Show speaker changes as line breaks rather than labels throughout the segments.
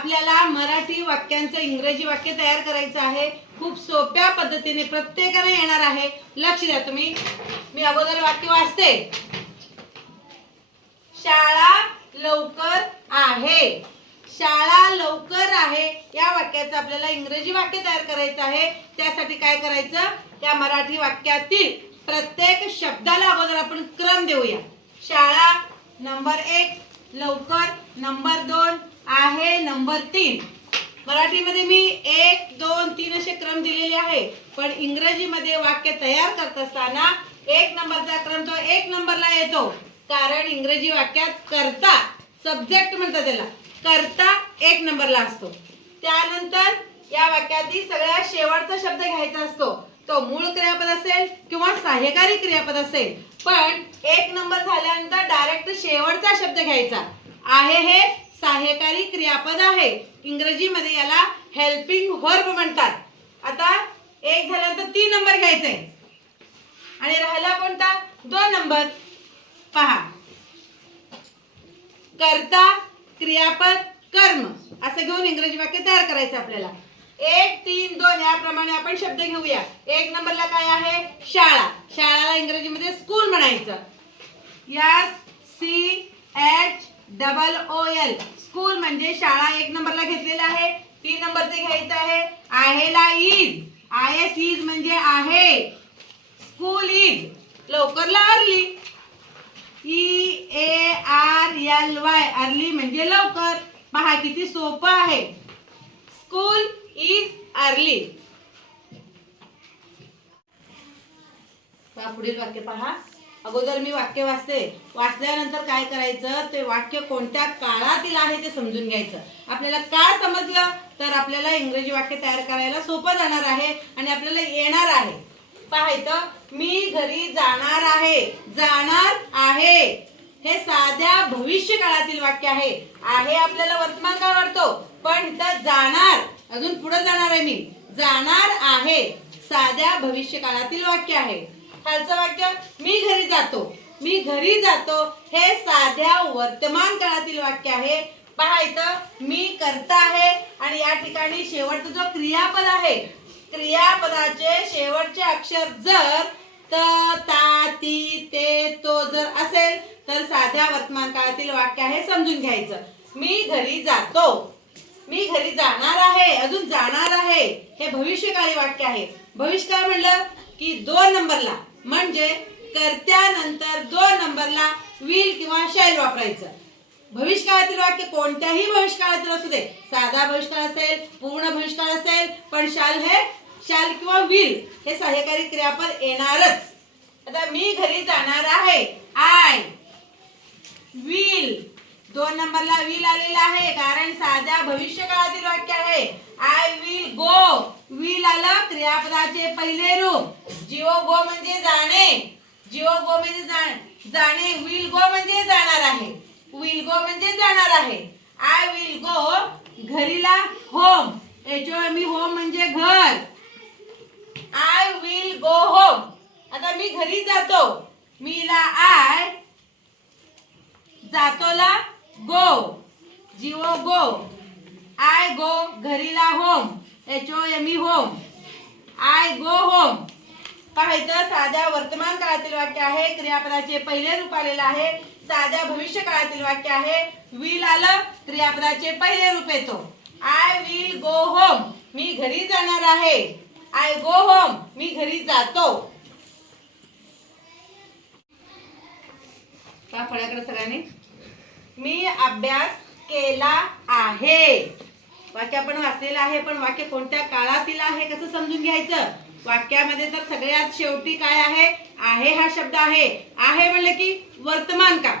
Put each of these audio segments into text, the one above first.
आपल्याला मराठी वाक्यांचं इंग्रजी वाक्य तयार करायचं आहे. खूप सोप्या पद्धतीने प्रत्येकाने येणार आहे. लक्ष द्या तुम्ही. मी अगोदर वाक्य वाचते. शाळा लवकर आहे. शाळा लवकर आहे. या वाक्याचं आपल्याला इंग्रजी वाक्य तयार करायचं आहे. त्यासाठी काय करायचं? त्या मराठी वाक्यातील प्रत्येक शब्दाला अगोदर आपण क्रम देऊया. शाळा नंबर एक लवकर नंबर दोन आहे नंबर तीन. मराठीमध्ये मी एक दोन तीन असे क्रम दिलेले आहे. पण इंग्रजीमध्ये वाक्य तयार करत असताना एक नंबरचा क्रम तो एक नंबरला येतो. कारण इंग्रजी वाक्यात करता सब्जेक्ट म्हणतात त्याला. करता एक नंबरला असतो. त्यानंतर या वाक्यातील सगळ्यात शेवटचा शब्द घ्यायचा असतो. तो मूळ क्रियापद असेल किंवा सहाय्यकारी क्रियापद असेल. पण एक नंबर झाल्यानंतर डायरेक्ट शेवटचा शब्द घ्यायचा. आहे हे सहाय्यकारी क्रियापद आहे. इंग्रजीमध्ये याला हेल्पिंग वर्ब म्हणतात. आता एक झाल्यानंतर तीन नंबर घ्यायचा. आहे आणि राहिला कोणता? दोन नंबर पहा. करता क्रियापद कर्म. असं घेऊन इंग्रजी वाक्य तयार करायचं आपल्याला. एक तीन दोन याप्रमाणे आपण शब्द घेऊया. एक नंबरला काय आहे? शाळा. शाळाला इंग्रजीमध्ये स्कूल म्हणायचं. या C H double O L school म्हणजे शाळा एक नंबरला घेतलेला आहे. तीन नंबरचे घ्यायचं आहे. आहेला इज आय एस इज म्हणजे आहे. School is लवकरला early. E A R L Y. Early म्हणजे लवकर. पहा किती सोपं आहे. School is early. पुढील वाक्य पहा. अगोदर मी वाक्य वाचते. वाचल्यानंतर काय करायचं? ते वाक्य कोणत्या काळातील आहे ते समजून घ्यायचं. आपल्याला काय समजलं तर आपल्याला इंग्रजी वाक्य तयार करायला सोपं जाणार आहे आणि आपल्याला येणार आहे. पाहायचं मी घरी जाणार आहे. जाणार आहे. हे साध्या भविष्य काळातील वाक्य आहे. आहे आपल्याला वर्तमान काळ वाटतो पण इथं जाणार अजून पुढे जाणार आहे मी. जाणार आहे. साध्या भविष्य काळातील वाक्य आहे. खालचं वाक्य मी घरी जातो. मी घरी जातो हे साध्या वर्तमान काळातील वाक्य आहे. पहा इथं मी करता आहे. आणि या ठिकाणी शेवटचा जो क्रियापद आहे क्रियापदाचे शेवटचे अक्षर जर त ता ती ते तो जर असेल तर साध्या वर्तमान काळातील वाक्य आहे समजून घ्यायचं. मी घरी जातो. मी घरी जाणार आहे. अजून जाणार आहे. हे भविष्यकाळी वाक्य आहे. भविष्यकाळ म्हणलं की दोन नंबरला. म्हणजे कर्त्यानंतर दोन नंबरला विल किंवा शैल वापरायचं. भविष्यकाळातील वाक्य कोणत्याही भविष्यकाळातील असू दे. साधा भविष्यकाळ असेल पूर्ण भविष्यकाळ असेल पण शाल हे शाल किंवा विल हे सहाय्यकारी क्रियापद येणारच. आता मी घरी जाणार आहे. आय. विल दोन नंबरला विल आलेला आहे कारण साध्या भविष्य काळातील वाक्य आहे. आय विल गो विल आलं क्रियापदाचे पहिले रूप. जिओ गो म्हणजे जाणे. जिओ गो म्हणजे जाणे. विल गो म्हणजे जाणार आहे. विल गो म्हणजे जाणार आहे. आय विल गो घरीला होम याच्यावर मी होम म्हणजे घर. आय विल गो होम आता मी घरी जातो. मीला I जातोला go G O go I go घरीला home H O M E home I go home पाहायचं साध्या वर्तमान काळातील वाक्य आहे. क्रियापदाचे पहिले रूप आलेलं आहे. साध्या भविष्य काळातील वाक्य आहे. विल आलं क्रियापदाचे पहिले रूप येतो. आय विल गो होम मी घरी जाणार आहे. आय गो होम मी घरी जातो. फळ्याकडे सगळ्यांनी. मी अभ्यास केला आहे. वाक्य आपण वाचलेलं आहे पण वाक्य कोणत्या काळातील आहे कसं समजून घ्यायचं? वाक्यामध्ये तर सगळ्यात शेवटी काय आहे? आहे हा शब्द आहे. आहे म्हणलं की वर्तमान काळ.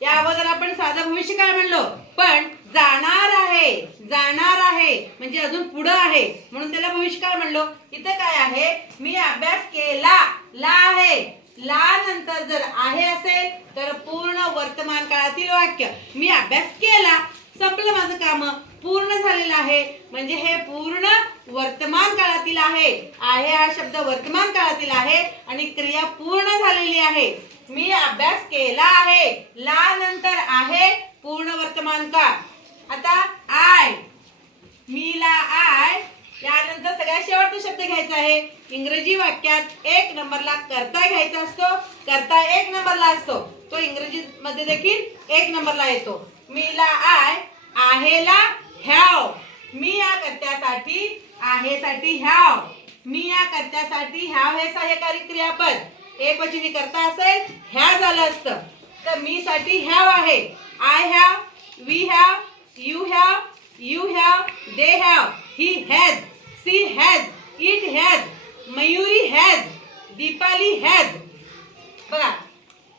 या अगोदर आपण साधा भविष्यकाळ म्हणलो. पण जाणार आहे जाणार आहे म्हणजे अजून पुढं आहे म्हणून त्याला भविष्यकाळ म्हणलो. इथं काय आहे? मी अभ्यास केला ला आहे. ला नंतर जर आहे असेल तर पूर्ण वर्तमान काळातील वाक्य. मी अभ्यास केला संपलं माझं काम पूर्ण झालेलं आहे. म्हणजे हे पूर्ण वर्तमान काळातील आहे. आहे हा शब्द वर्तमान काळातील आहे आणि क्रिया पूर्ण झालेली आहे. मी अभ्यास केला आहे. ला नंतर आहे पूर्ण वर्तमान काळ. आता आय. करायचं आहे. इंग्रजी वाक्यात एक नंबरला करता घ्यायचा असतो करता एक नंबरला असतो. तो इंग्रजी मध्ये देखील एक नंबरला येतो. मीला आय आहेला ह्याव. मी या कर्त्यासाठी आहेसाठी ह्याव. मी या कर्त्यासाठी ह्याव हे सहाय्यकारी क्रियापद. एक वचनी करता असेल ह्या झालं असतं. तर मी साठी हॅव आहे. I have we have you have you have they have he has she has it has Mayuri has Deepali has. बघा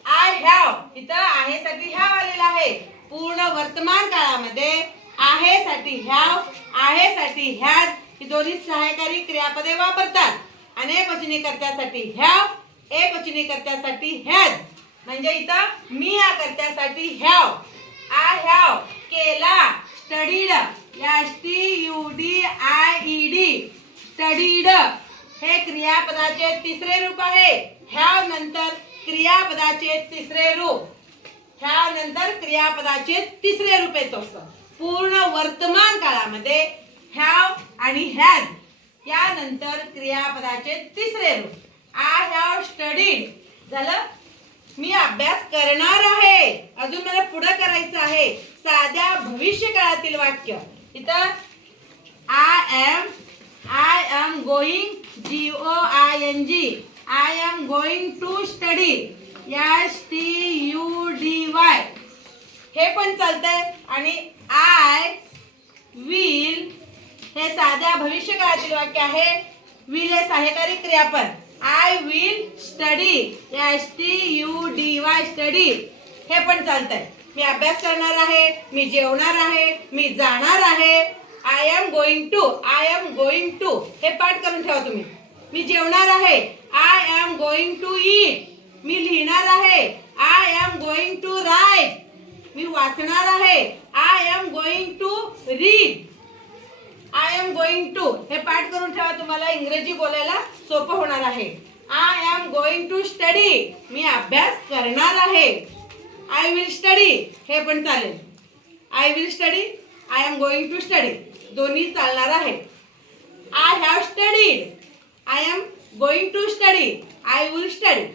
आय हॅव इथं आहेसाठी हॅव आलेला आहे. पूर्ण वर्तमान काळामध्ये आहेसाठी हॅव आहेसाठी हॅज ही दोन्ही सहायकारी क्रियापदे वापरतात. अनेक वचनी कर्त्यासाठी हॅव ए वचनी कर्त्यासाठी हॅज. म्हणजे इथं मी या कर्त्यासाठी हॅव आय हॅव केला studied S T U D I हे क्रियापदाचे तिसरे रूप आहे. ह्या नंतर क्रियापदाचे तिसरे रूप. ह्या नंतर क्रियापदाचे तिसरे रूप येतो. पूर्ण वर्तमान काळामध्ये हॅव आणि ह्याज. यानंतर क्रियापदाचे तिसरे रूप. आय हॅव स्टडीड झालं? मी अभ्यास करणार आहे. अजून मला पुढे करायचं आहे. साध्या भविष्य काळातील वाक्य. इथं I am I am going G O I N G I am going to study S T U D Y हे पण चालतंय. आणि आय विल हे साध्या भविष्यकाळातील वाक्य आहे. विल हे सहाय्यकारी क्रियापद. I will study S T U D Y study हे पण चालतंय. मी अभ्यास करणार आहे मी जेवणार आहे मी जाणार आहे. I am going to I am going to हे पाठ करून ठेवा तुम्ही. मी जेवणार आहे. I am going to eat मी लिहिणार आहे. I am going to write मी वाचणार आहे. I am going to read I am going to हे पाठ करून ठेवा तुम्हाला इंग्रजी बोलायला सोपं होणार आहे. I am going to study मी अभ्यास करणार आहे. आय विल स्टडी हे पण चालेल. I will study I am going to study दोन्ही चालणार आहे I have studied I am going to study I will study